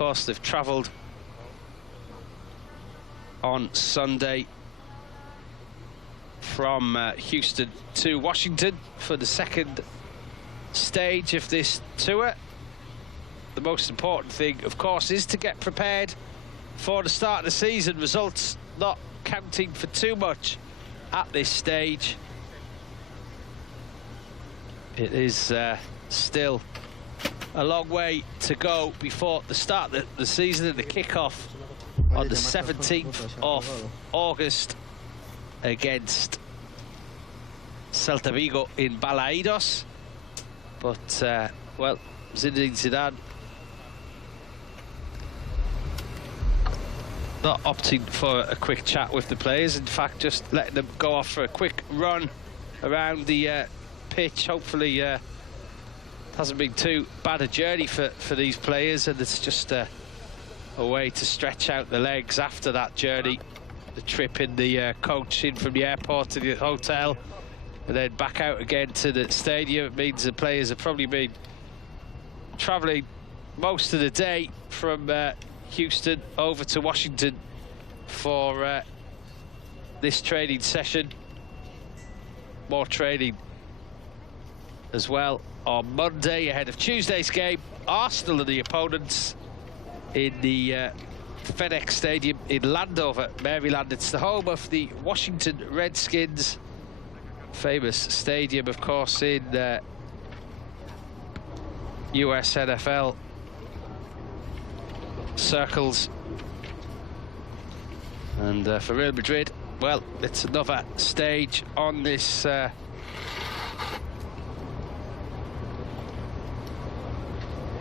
course, they've travelled on Sunday from Houston to Washington for the second stage of this tour. The most important thing, of course, is to get prepared for the start of the season. Results not counting for too much at this stage. It is still a long way to go before the start of the season and the kick-off on the 17th of August against Celta Vigo in Balaidos. But, well, Zinedine Zidane not opting for a quick chat with the players. In fact, just letting them go off for a quick run around the pitch. Hopefully, it hasn't been too bad a journey for these players, and it's just a way to stretch out the legs after that journey. The trip in the coach in from the airport to the hotel, and then back out again to the stadium. It means the players have probably been travelling most of the day from Houston over to Washington for this training session. More training as well on Monday ahead of Tuesday's game. Arsenal are the opponents in the FedEx Stadium in Landover, Maryland. It's the home of the Washington Redskins. Famous stadium, of course, in US NFL circles. And for Real Madrid, well, it's another stage on this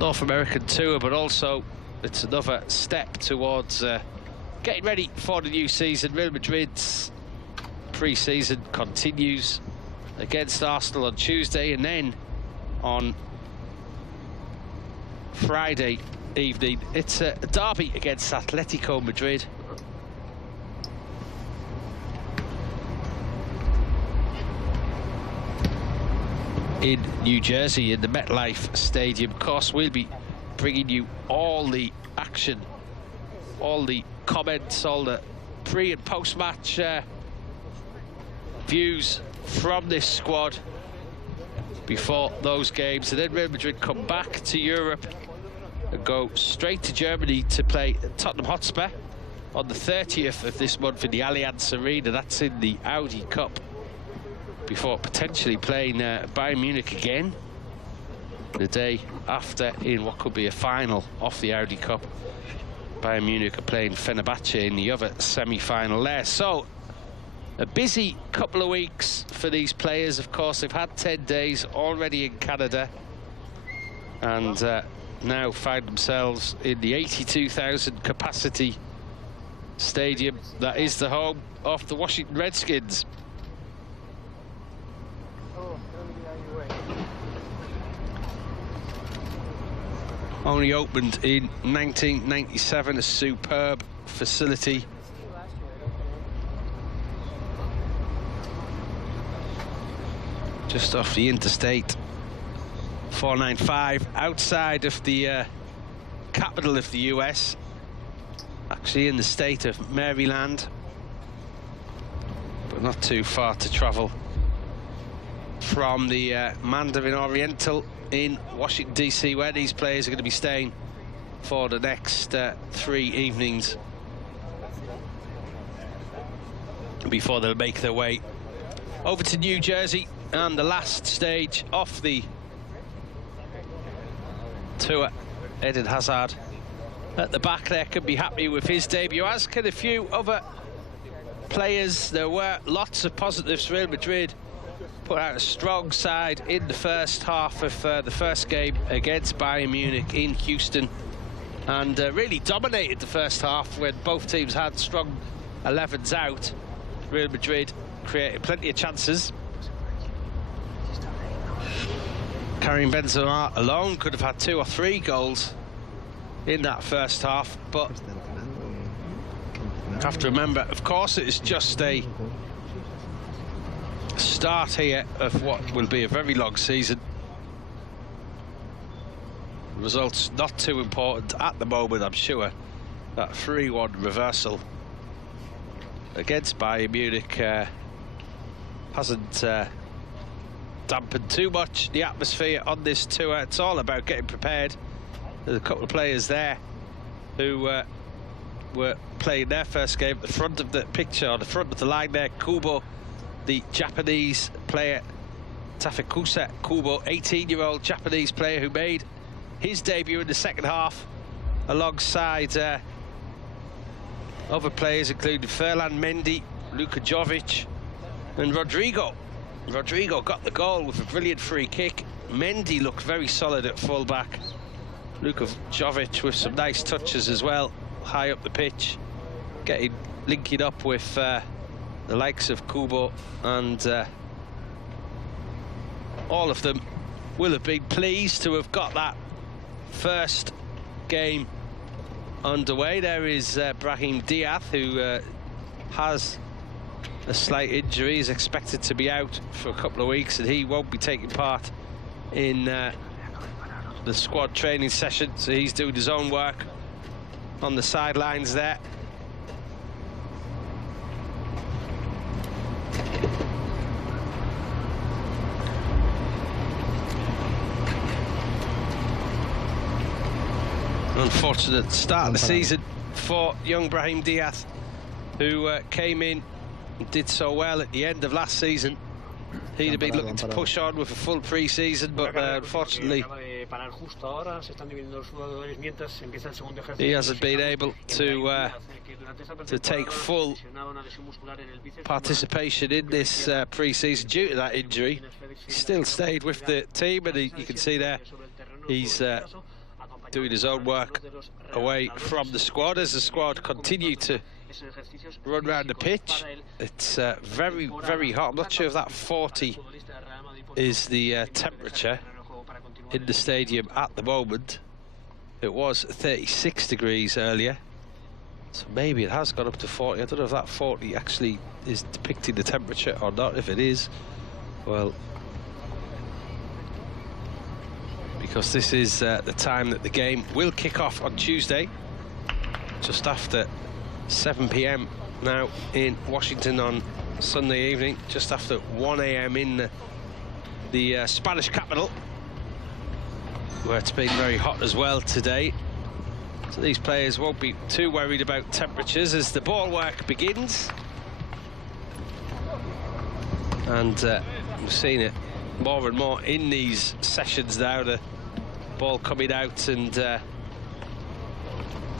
North American tour, but also it's another step towards getting ready for the new season. Real Madrid's pre-season continues against Arsenal on Tuesday, and then on Friday evening it's a derby against Atletico Madrid. In New Jersey, in the MetLife Stadium. Of course, we'll be bringing you all the action, all the comments, all the pre- and post-match views from this squad before those games. And then Real Madrid come back to Europe and go straight to Germany to play Tottenham Hotspur on the 30th of this month in the Allianz Arena. That's in the Audi Cup, before potentially playing Bayern Munich again the day after in what could be a final of the Audi Cup. Bayern Munich are playing Fenerbahce in the other semi-final there. So a busy couple of weeks for these players. Of course, they've had 10 days already in Canada, and now find themselves in the 82,000 capacity stadium that is the home of the Washington Redskins. Only opened in 1997, a superb facility. Just off the Interstate 495, outside of the capital of the US, actually in the state of Maryland, but not too far to travel from the Mandarin Oriental in Washington DC, where these players are going to be staying for the next 3 evenings before they'll make their way over to New Jersey and the last stage of the tour. Eden Hazard at the back there can be happy with his debut, as can a few other players. There were lots of positives. Real Madrid put out a strong side in the first half of the first game against Bayern Munich in Houston, and really dominated the first half when both teams had strong 11s out. Real Madrid created plenty of chances. Karim Benzema alone could have had 2 or 3 goals in that first half, but you have to remember, of course, it's just a start here of what will be a very long season. results not too important at the moment, I'm sure. That 3-1 reversal against Bayern Munich hasn't dampened too much the atmosphere on this tour. It's all about getting prepared. There's a couple of players there who were playing their first game at the front of the picture, on the front of the line there. Kubo, the Japanese player, Tafekusa Kubo, 18-year-old Japanese player who made his debut in the second half alongside other players including Ferland Mendy, Luka Jovic and Rodrigo. Rodrigo got the goal with a brilliant free kick. Mendy looked very solid at full-back. Luka Jovic with some nice touches as well, high up the pitch, linking up with the likes of Kubo, and all of them will have been pleased to have got that first game underway. There is Brahim Diaz, who has a slight injury, is expected to be out for a couple of weeks, and he won't be taking part in the squad training session, so he's doing his own work on the sidelines there. Unfortunate start of the season for young Brahim Diaz, who came in and did so well at the end of last season. He'd have been looking to push on with a full pre-season, but unfortunately he hasn't been able to take full participation in this pre-season due to that injury. He still stayed with the team, and you can see there he's doing his own work away from the squad as the squad continue to run around the pitch. It's very, very hot. I'm not sure if that 40 is the temperature in the stadium at the moment. It was 36 degrees earlier, so maybe it has gone up to 40. I don't know if that 40 actually is depicting the temperature or not. If it is, well, because this is the time that the game will kick off on Tuesday, just after 7 p.m. now in Washington on Sunday evening, just after 1 a.m. in the Spanish capital, where it's been very hot as well today. So these players won't be too worried about temperatures as the ball work begins. And we've seen it more and more in these sessions now, the ball coming out and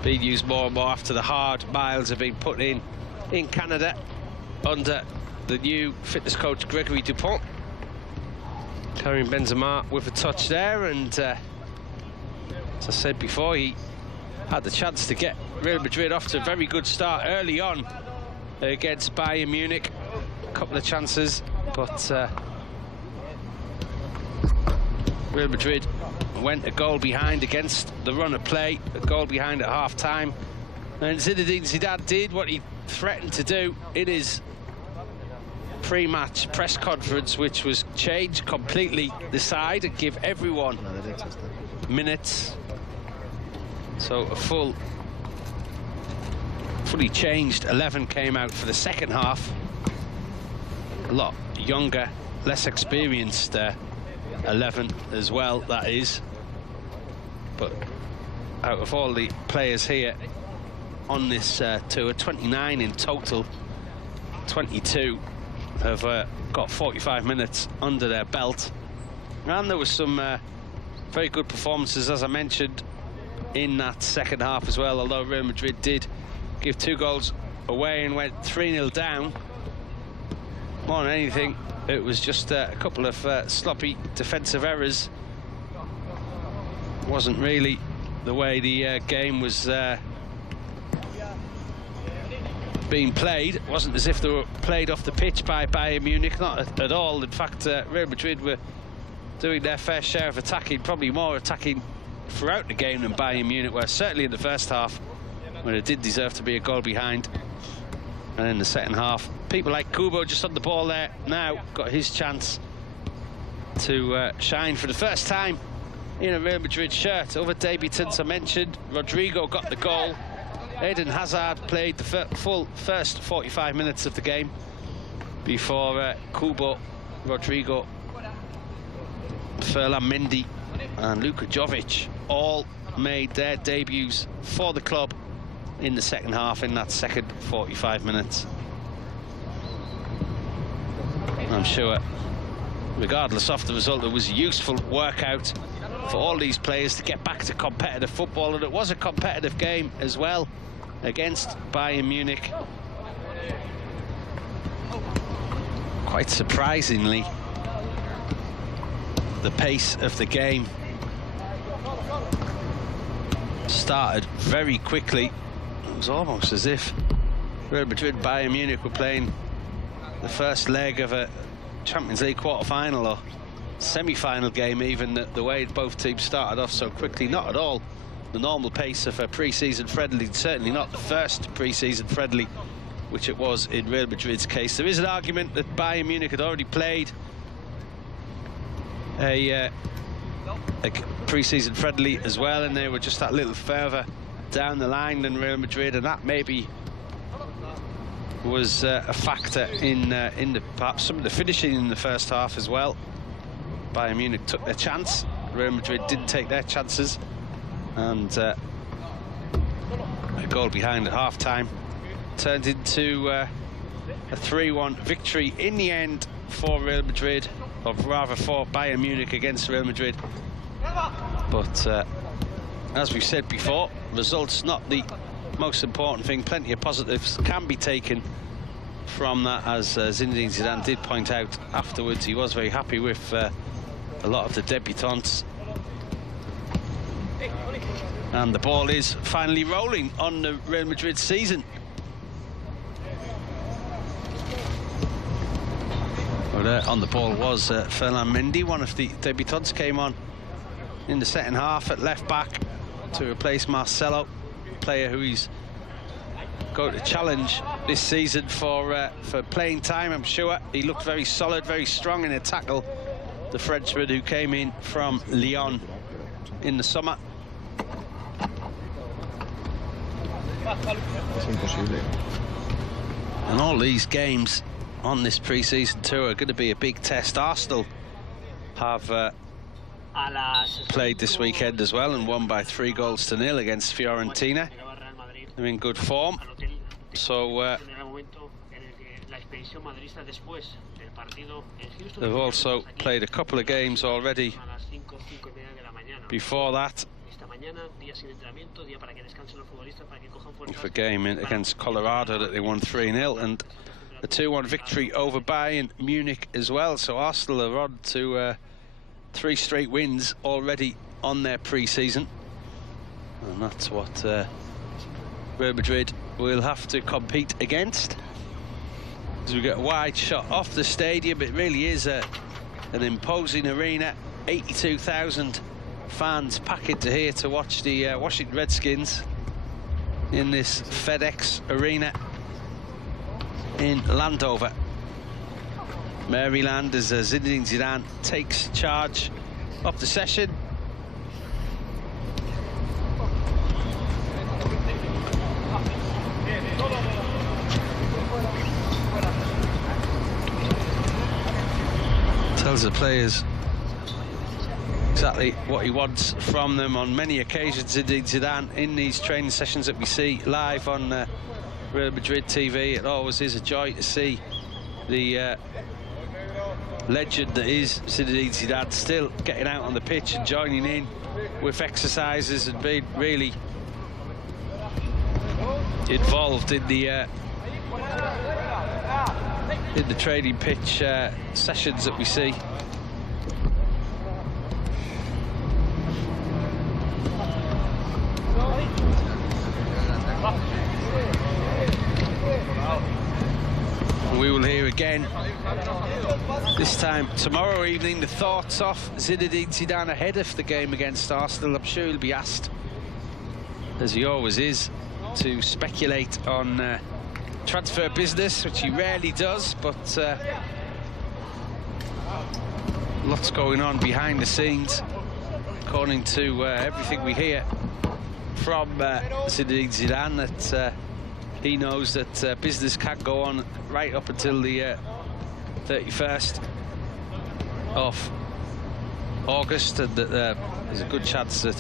being used more and more after the hard miles have been put in Canada under the new fitness coach Gregory Dupont. Karim Benzema with a touch there, and as I said before, he had the chance to get Real Madrid off to a very good start early on against Bayern Munich. A couple of chances, but Real Madrid went a goal behind against the run of play, a goal behind at half-time. And Zinedine Zidane did what he threatened to do in his pre-match press conference, which was change completely the side and give everyone minutes. So a fully changed 11 came out for the second half. A lot younger, less experienced 11 as well, that is. But out of all the players here on this tour, 29 in total, 22 have got 45 minutes under their belt. And there was some very good performances, as I mentioned, in that second half as well, although Real Madrid did give 2 goals away and went 3-0 down. More than anything, it was just a couple of sloppy defensive errors. Wasn't really the way the game was being played. It wasn't as if they were played off the pitch by Bayern Munich, not at all. In fact, Real Madrid were doing their fair share of attacking, probably more attacking throughout the game than Bayern Munich were, certainly in the first half, when it did deserve to be a goal behind. And in the second half, people like Kubo just on the ball there now got his chance to shine for the first time in a Real Madrid shirt. Other debutants I mentioned, Rodrigo got the goal. Eden Hazard played the full first 45 minutes of the game before Kubo, Rodrigo, Ferland Mendy and Luka Jovic all made their debuts for the club in the second half, in that second 45 minutes. I'm sure, regardless of the result, it was a useful workout for all these players to get back to competitive football, and it was a competitive game as well against Bayern Munich. Quite surprisingly, the pace of the game started very quickly. It was almost as if Real Madrid Bayern Munich were playing the first leg of a Champions League quarter-final or semi-final game, even the way both teams started off so quickly. Not at all the normal pace of a pre-season friendly, certainly not the first pre-season friendly, which it was in Real Madrid's case. There is an argument that Bayern Munich had already played a pre-season friendly as well, and they were just that little further down the line than Real Madrid, and that maybe was a factor in perhaps some of the finishing in the first half as well. Bayern Munich took their chance, Real Madrid didn't take their chances, and a goal behind at half-time turned into a 3-1 victory in the end for Real Madrid, or rather for Bayern Munich against Real Madrid. But as we've said before, results not the most important thing. Plenty of positives can be taken from that, as Zinedine Zidane did point out afterwards. He was very happy with a lot of the debutants. And the ball is finally rolling on the Real Madrid season. But on the ball was Ferland Mendy. One of the debutants came on in the second half at left back to replace Marcelo, player who he's going to challenge this season for playing time, I'm sure. He looked very solid, very strong in a tackle, the Frenchman who came in from Lyon in the summer. And all these games on this pre-season tour are going to be a big test. Arsenal have played this weekend as well and won by 3-0 against Fiorentina. They're in good form, so they've also played a couple of games already before that. For a game against Colorado that they won 3-0, and a 2-1 victory over Bayern Munich as well. So Arsenal are on to 3 straight wins already on their pre-season, and that's what Real Madrid will have to compete against. As we get a wide shot off the stadium, it really is an imposing arena. 82,000 fans pack into here to watch the Washington Redskins in this FedEx Arena in Landover, Maryland, as Zinedine Zidane takes charge of the session. Tells the players exactly what he wants from them. On many occasions, Zinedine Zidane, in these training sessions that we see live on Real Madrid TV, it always is a joy to see the legend that is Zinedine Zidane still getting out on the pitch and joining in with exercises and being really involved in the training pitch sessions that we see. We will hear again, this time tomorrow evening, the thoughts of Zinedine Zidane ahead of the game against Arsenal. I'm sure he'll be asked, as he always is, to speculate on transfer business, which he rarely does, but lots going on behind the scenes. according to everything we hear from Zinedine Zidane, that he knows that business can go on right up until the 31st of August, and that there's a good chance that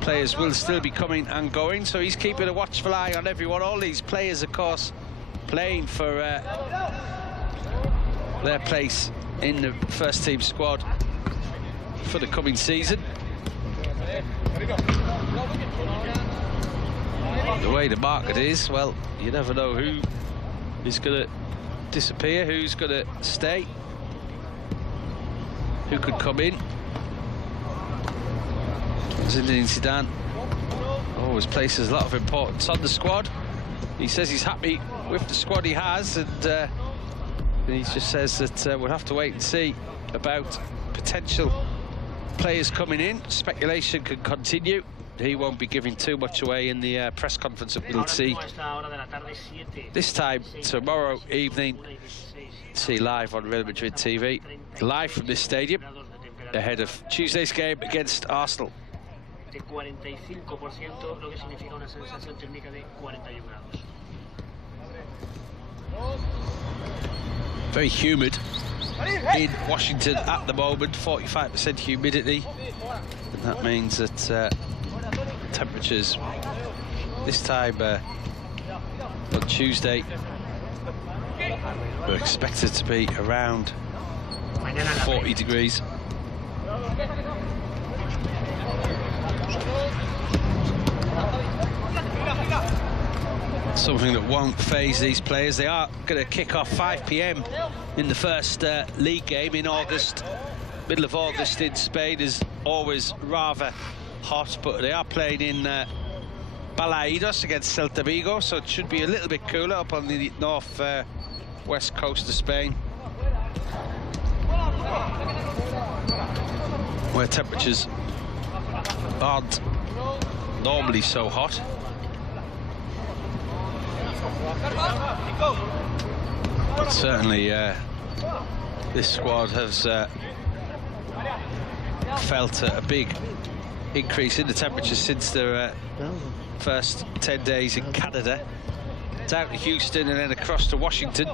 players will still be coming and going. So he's keeping a watchful eye on everyone. All these players, of course, playing for their place in the first team squad for the coming season. The way the market is, well, you never know who is going to disappear, who's going to stay, who could come in. Zinedine Zidane always places a lot of importance on the squad. He says he's happy with the squad he has, and he just says that we'll have to wait and see about potential players coming in. Speculation can continue. He won't be giving too much away in the press conference that we'll see this time tomorrow evening. See live on Real Madrid TV, live from this stadium, ahead of Tuesday's game against Arsenal. Very humid in Washington at the moment, 45% humidity, and that means that temperatures this time on Tuesday we're expected to be around 40 degrees. Something that won't faze these players. They are going to kick off 5 p.m. in the first league game in August. Middle of August in Spain is always rather hot, but they are playing in Balaidos against Celta Vigo, so it should be a little bit cooler up on the north west coast of Spain, where temperatures aren't normally so hot. But certainly this squad has felt a big increase in the temperatures since their first 10 days in Canada, down to Houston and then across to Washington.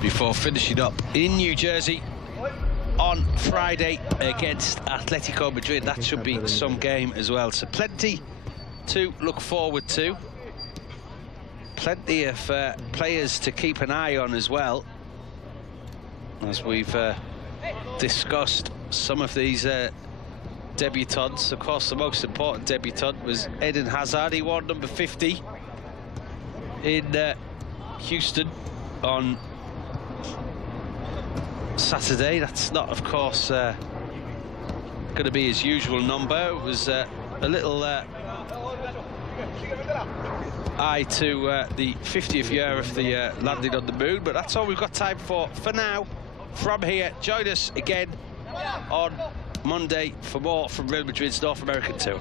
Before finishing up in New Jersey on Friday against Atletico Madrid. That should be some game as well. So plenty to look forward to. Plenty of players to keep an eye on as well. As we've discussed some of these debutants. Of course, the most important debutant was Eden Hazard. He wore number 50 in Houston on Saturday. That's not, of course, going to be his usual number. It was a little eye to the 50th year of the landing on the moon, but that's all we've got time for now. From here, join us again on Monday for more from Real Madrid's North American tour.